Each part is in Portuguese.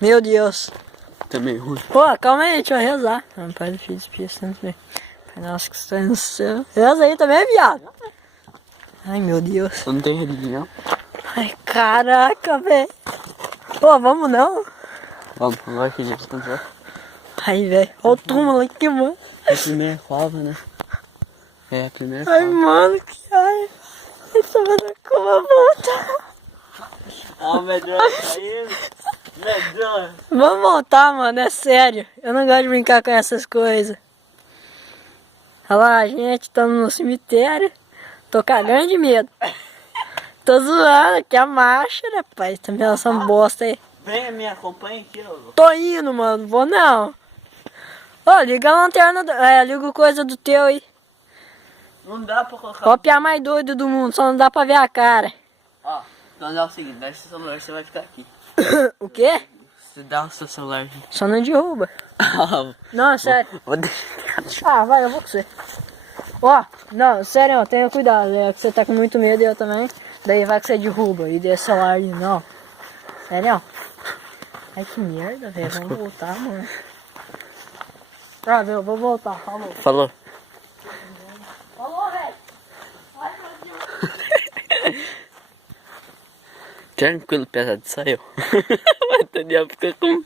Meu Deus. Também ruim. Pô, calma aí, deixa eu rezar. Pai do Filho do Espírito Santo. Pai nosso que está no céu. Reza aí também, viado. Ai, meu Deus. Não tem religião? Ai, caraca, velho. Pô, vamos não? Vamos, agora que Jesus não vai. Ai, velho. Olha o túmulo aqui, mano. É a primeira cova, né? É a primeira Ai, cova. mano, que ai. Essa mano como eu voltar. Ó, medrosa saindo. Medrosa. Vamos voltar, mano, é sério. Eu não gosto de brincar com essas coisas. Olha lá, gente, estamos no cemitério. Tô cagando de medo. Tô zoando aqui a marcha, né, pai? Tá vendo essa bosta aí? Venha, me acompanha aqui, ó. Tô indo, mano, vou não. Ô, liga a lanterna, liga o coisa do teu aí. Não dá pra colocar. Ó, o piá mais doido do mundo, só não dá pra ver a cara. Ó, então dá o seguinte, dá esse celular, você vai ficar aqui. O quê? Você dá o seu celular, gente. Só não derruba. Não, sério. Vou deixar. Ah, vai, eu vou com você. Ó, não, sério, ó, tenha cuidado, é que você tá com muito medo e eu também. Daí vai que você derruba e deixa o celular ali, não. Sério? Ai, que merda, velho, vamos voltar, mano. Ah, eu vou voltar, falou. Falou. Falou, velho. Ai, meu Deus. Tranquilo, pesado, saiu. Mas o Daniel fica com...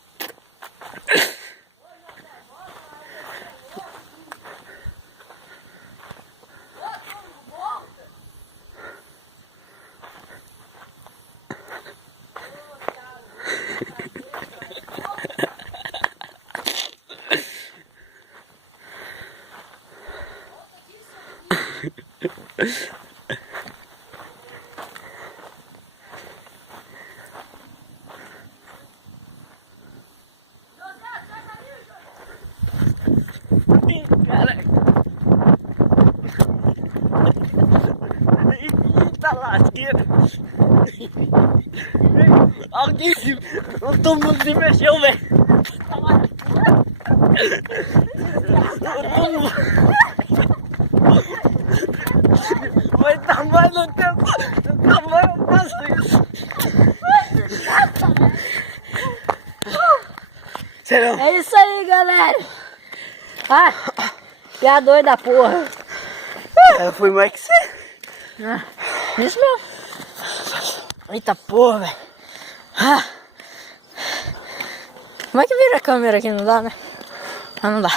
Eita lasqueira! Alguém se... O túmulo se mexeu, velho! O túmulo... Vai tamanho no tempo! Tamanho eu faço isso! Sério? É isso aí, galera. Ah, piá doido da porra. Eu fui mais que você. Ah, isso mesmo. Eita porra, velho. Ah. Como é que vira a câmera aqui? Não dá, né? Ah, não dá.